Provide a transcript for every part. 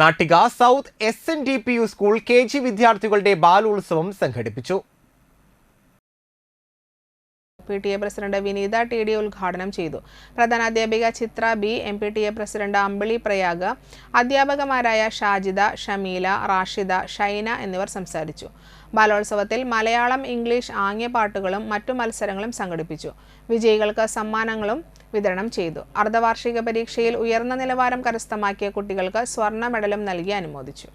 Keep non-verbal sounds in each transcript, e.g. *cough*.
Nattika south S N D P U school K G വിദ്യാർത്ഥികളുടെ ബാലോത്സവം സംഘടിപ്പിച്ചു. P T A president Vineetha T D ഉദ്ഘാടനം ചെയ്തു. പ്രധാനാധ്യാപിക Chitra B M P T A president Ambili Prayag അധ്യാപകമാരായ Shajida Shameela Rashida Shaina എന്നിവർ സംസാരിച്ചു. ബാലോത്സവത്തിൽ Malayalam English ആംഗ്യപാട്ടുകളും മറ്റു മത്സരങ്ങളും സംഘടിപ്പിച്ചു. വിജയികൾക്ക് സമ്മാനങ്ങളും വിതരണം ചെയ്തു. അർദ്ധവാർഷിക പരീക്ഷയിൽ ഉയർന്ന നിലവാരം കരസ്ഥമാക്കിയ കുട്ടികൾക്ക് സ്വർണ മെഡലും നൽകി അനുമോദിച്ചു.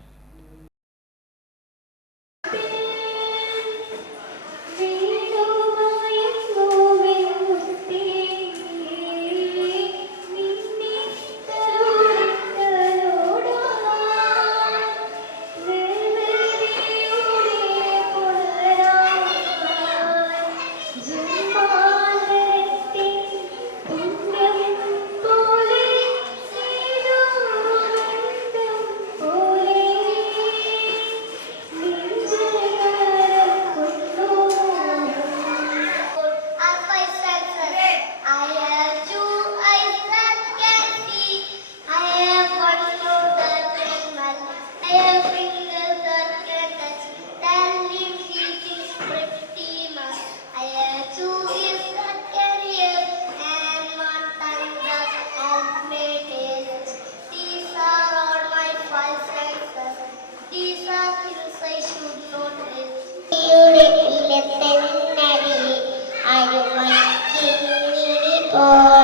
呃 *laughs*